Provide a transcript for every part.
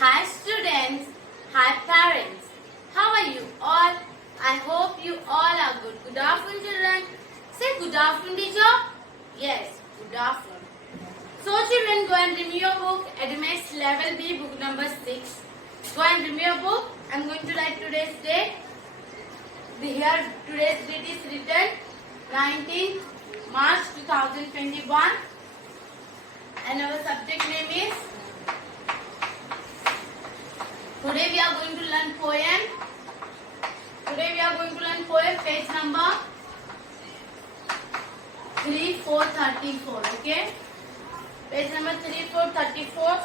Hi students, hi parents. How are you all? I hope you all are good. Good afternoon children. Say good afternoon teacher. Yes, good afternoon. So children, go and renew your book, Edimix Level B, book number 6. Go and renew your book. I am going to write today's date. Here today's date is written 19th March 2021 and our subject name is, today we are going to learn poem. Today we are going to learn poem, page number 3434. Okay, page number 3434.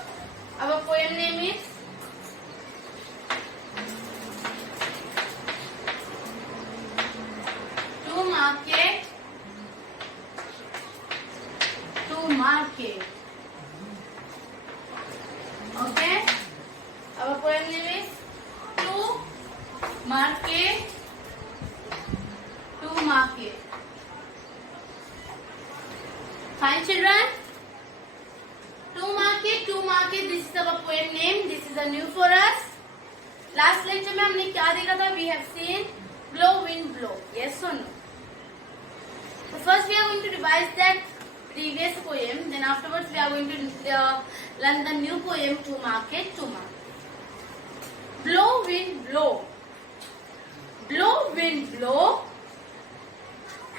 Our poem name is To Market. To Market. Okay, our poem name is To Market. To Market. Fine children. To Market. This is our poem name. This is a new for us. Last lecture में हमने क्या देखा था? We have seen blow, wind, blow. Yes or no? So first we are going to revise that previous poem. Then afterwards we are going to learn the new poem, To Market. To Market. Blow, wind, blow. Blow, wind, blow.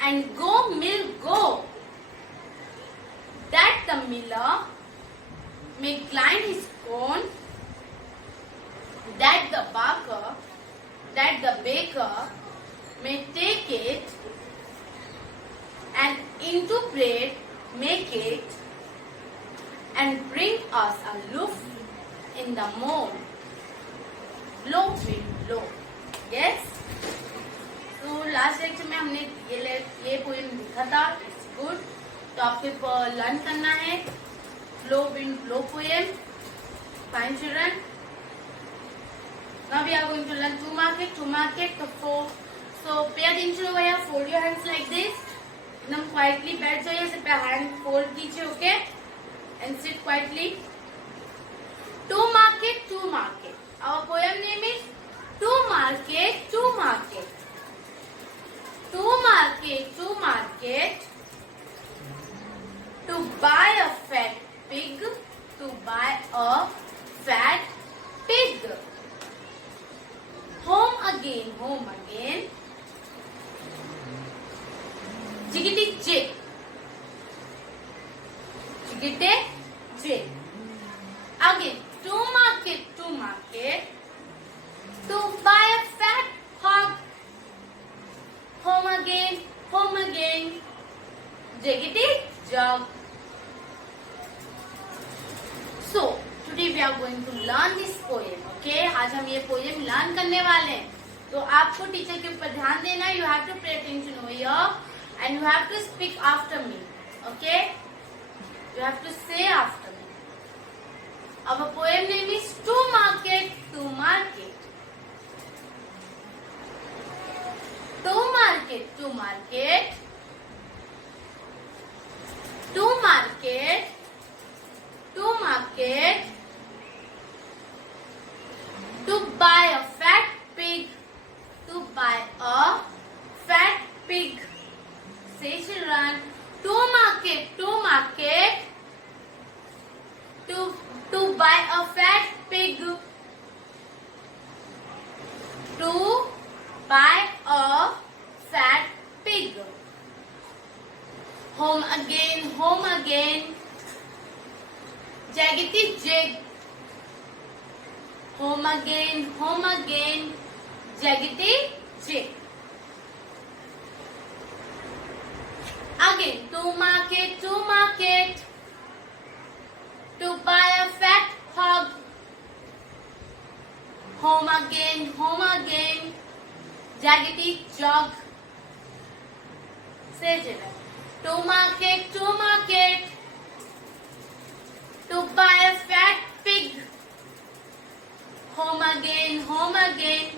And go, mill, go. That the miller may grind his corn. That the baker may take it and into bread make it and bring us a loaf in the mold. Blow, wind, blow. Yes. तो last lecture में हमने ये poem लिखा था. It's good. तो आपको learn करना है blow, wind, blow poem. Fine children. Now we are going to learn To Market. To Market. So pay attention over here. Fold your hands like this. एकदम quietly बैठ जाइए. ऐसे पे hand fold कीजिए. Okay. And sit quietly. To Market. To Market. Our poem name is To Market. To Market. To Market. To Market. To buy a fat pig. To buy a fat pig. Home again, home again. Jiggity jig. Jiggity jig. Again, to market, to market. To buy a fat hog. Home again, home again. Jiggity jug. So, today we are going to learn this poem. Okay, आज हम ये poem learn करने वाले हैं. तो आपको teacher के ऊपर ध्यान देना. You have to pay attention over here and you have to speak after me. Okay, you have to say after me. Our poem name is To Market. To Market. To Market. To Market. To Market. To Market. To buy a fat pig. To buy a fat pig. Say children. To market. To market. To buy a fat pig. To buy a fat pig. Home again. Home again. Jaggedy jig. Home again, home again. Jaggedy jig. Again, to market, to market. To buy a fat hog. Home again, home again. Jaggedy jog. Say children. To market, to market. To buy a fat pig. Home again, home again.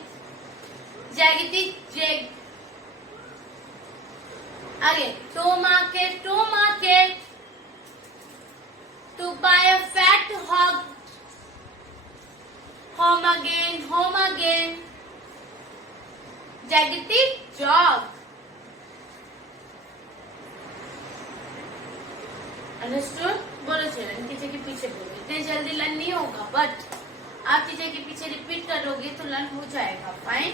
Jaggedy jig. Again, to market, to market. To buy a fat hog. home again, home again. Jagati, jog. Understood? बोलो children, teacher के पीछे बोलो. इतने जल्दी learn नहीं होगा, but आप teacher के पीछे रिपीट करोगे तो लर्न हो जाएगा. फाइन.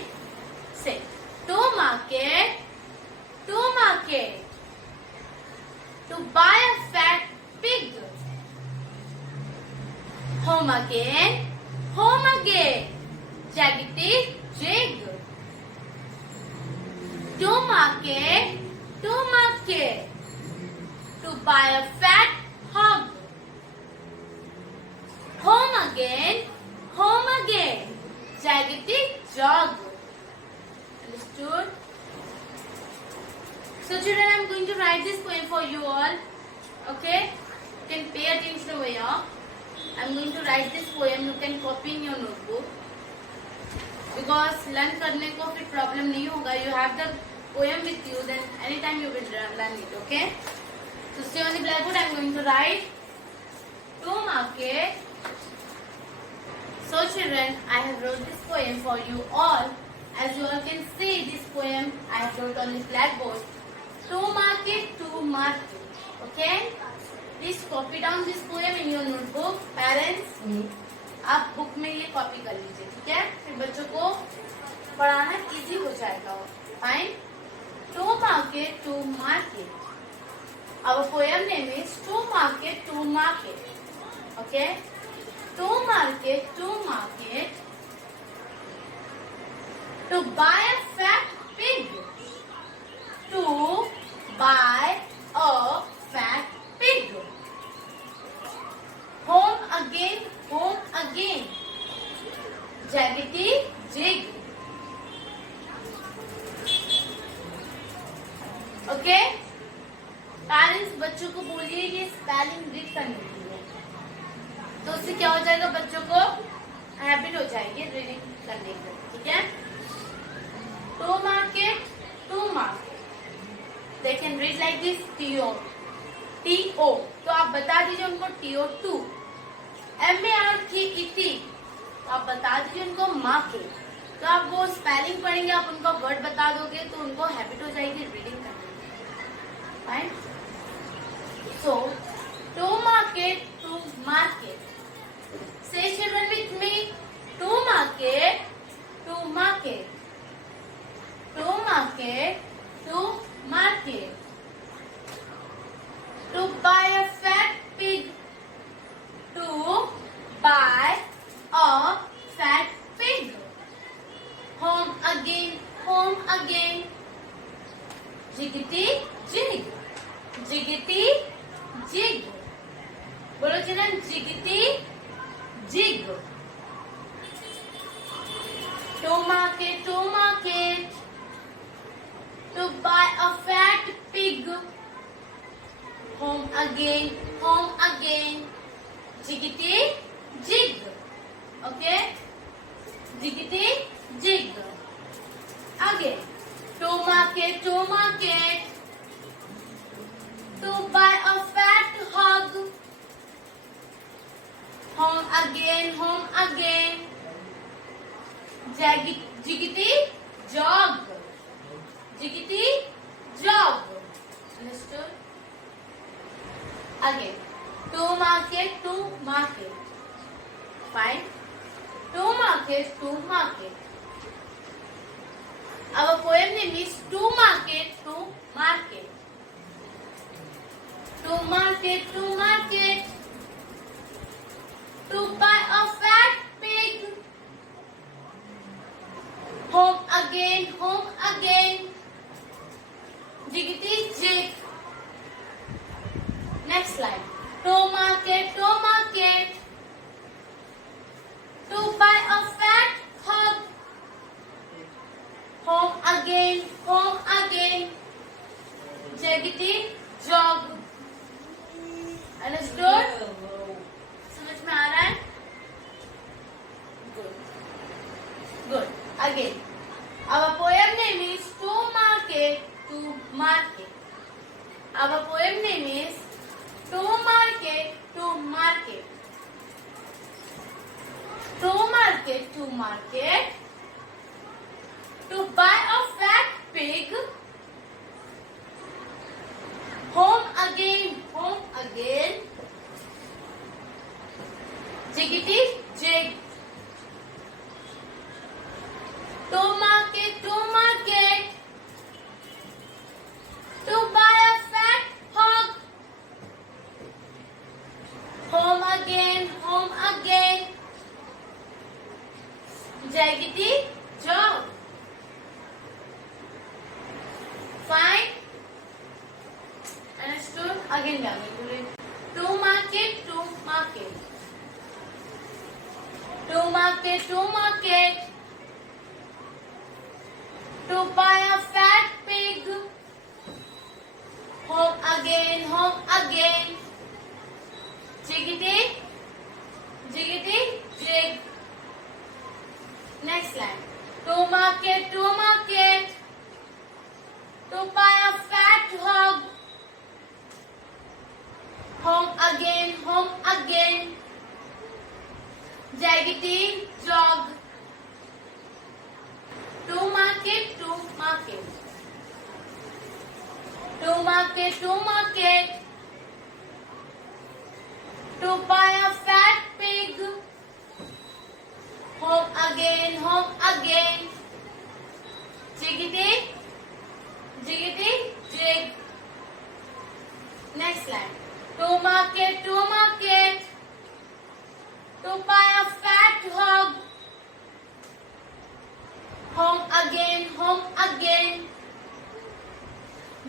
से to market, to market. To buy a fat pig. Home again, home again. Jaggedy jig. To market, to market. To buy a fat hog. Home again, home again. Jaggedy jog. Understood? So children, I am going to write this poem for you all. Okay? You can pay attention over here. I am going to write this poem. You can copy in your notebook. Because learn करने को फिर problem नहीं होगा. You have the poem with you. Then anytime you will learn it. Okay? So stay on the blackboard. I am going to write to market. So children, I have wrote this poem for you all. As you all can see, this poem I have wrote on this blackboard. To market, to market. Okay? Please copy down this poem in your notebook. Parents, आप book में ये copy कर लीजिए. ठीक है? फिर बच्चों को पढ़ाना इजी हो जाएगा. Fine. To market, to market. Our poem name is to market, to market. Okay? To market, to market. To buy a fat pig. To buy a fat pig. Home again, home again. Jaggedy jig. Okay? Parents बच्चों को बोलिए कि spelling read करने के लिए, तो उससे क्या हो जाएगा, बच्चों को हैबिट हो जाएगी रीडिंग करने की. ठीक है? To market, to market. They can read like this. T-O. T-O. तो आप बता दीजिए उनको T-O. To. M-A-R-K-E-T. तो आप बता दीजिए उनको market. तो आप वो स्पेलिंग पढ़ेंगे, आप उनका वर्ड बता दोगे तो उनको हैबिट हो जाएगी रीडिंग करने की. Fine. So, to market, to market. Say children with me. To market, to market. To market, to market. To buy a fat pig. To buy a fat pig. Home again, home again. Jiggity jig. Jiggity jig. बोलो children, jiggity jig. To market, to market. To buy a fat pig. Home again, home again. Jiggity jig. Okay? Jiggity jig. Again. To market, to market. To buy a fat hog. Home again, home again. Jiggity jog. Jiggity jog. Understood? Again. To market, to market. Fine. To market, to market. Our poem name is To Market, to Market. To market, to market. To buy a fat pig. Home again, home again. Jiggity jig. Next slide. To market, to market. To buy a fat hog. Home again, home again. Jiggity jog. Understood? समझ में आ रहा है? Good. Good. Again. Our poem name is To Market, to Market. Our poem name is To Market, to Market. To Market. market, to market. To buy a fat pig. Home again, home again. Jiggity jig. To market, to market. To buy a fat hog. Home again, home again. Jaggedy jog. Fine. Understood? Again we are going to read. To market, to market. To market, to market. To buy a fat pig. Home again, home again. Jiggity, jiggity, jig. Next line. To market, to market. To buy a fat hog. Home again, home again. Jaggedy jog. To market, to market. To market, to market. To buy a fat pig. Home again, home again. Jiggity, jiggity, jig. Next line. To market, to market. To buy a fat hog. Home again, home again.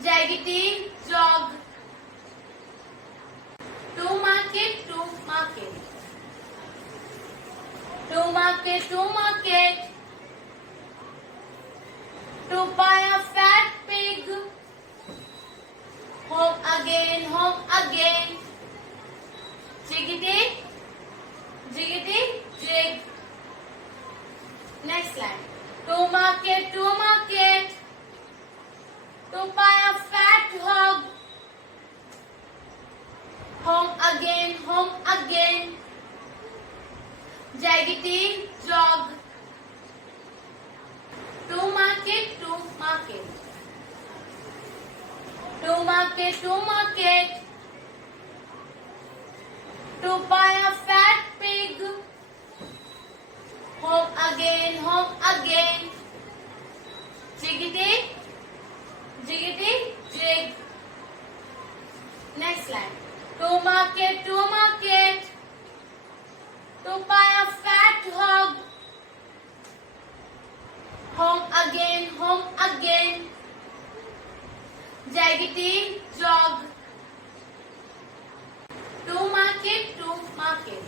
Jaggedy jog. To market, to market. To market, to market. To buy a fat pig. Home again, home again. Jiggity, jiggity, jig. Next line. To market, to market. To buy a fat hog. Home again, home again. Jaggedy jog. To market, to market. To market, to market. To buy a fat pig. Home again, home again. Jiggity, jiggity, jig. Next line. To market, to market. To buy a fat hog. Home again, home again. Jaggedy jog. To market, to market.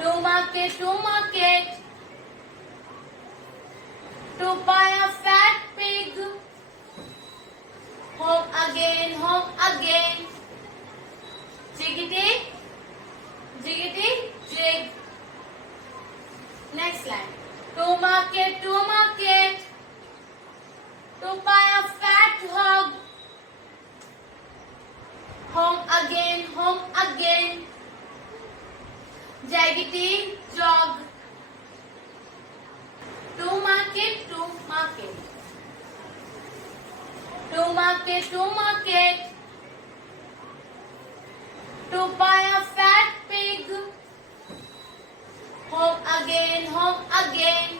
To market, to market. To buy a fat pig. Home again, home again. Jiggity, jiggity, jig. Next line. To market, to market. To buy a fat hog. Home again, home again. Jaggedy jog. To market, to market. To market, to market. To buy a fat pig. Home again, home again.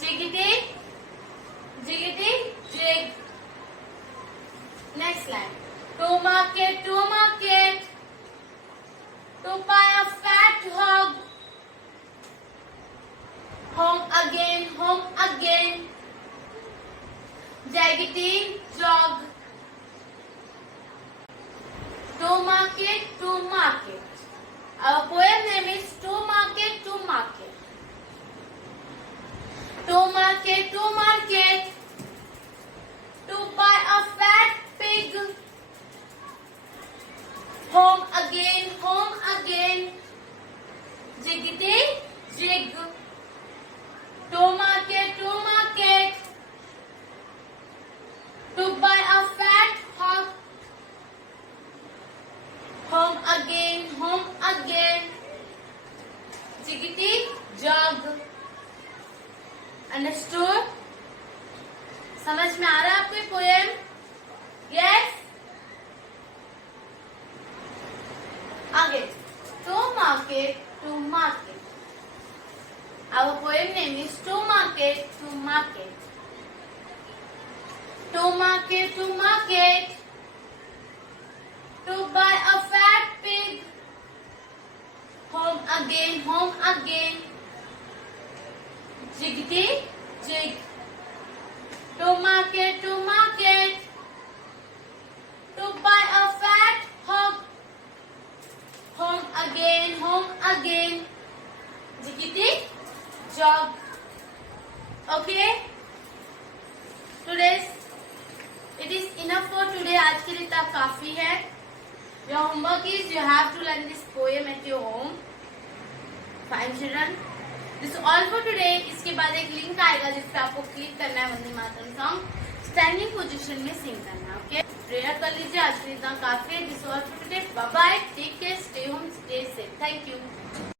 Jiggity, jiggity, jig. Next line. To market, to market. To buy a fat hog. Home again, home again. Jaggedy jog. To market, to market. Our poem name is To Market, to Market. To market, to market. To buy a fat pig. Home again, home again. Jiggity, jig. To market, to market. To buy a fat hog. Home again, home again. market to market. Our poem name is To Market to Market. To market to market, to buy a fat pig. Home again, jiggity jig. To market, to buy a fat hog. Home again, jiggity jog. Okay, today's it is enough for today. आज के लिए तक काफी है. Your homework is you have to learn this poem at your home. Fine children. This is all for today. इसके बाद एक link आएगा जिस पे आपको क्लिक करना है Vande Mataram song standing position में सिंग करना है. ओके, प्रेयर कर लीजिए. आज के लिए इतना काफी है. This all for today. Bye bye. Take care. Stay home. Stay safe. Thank you.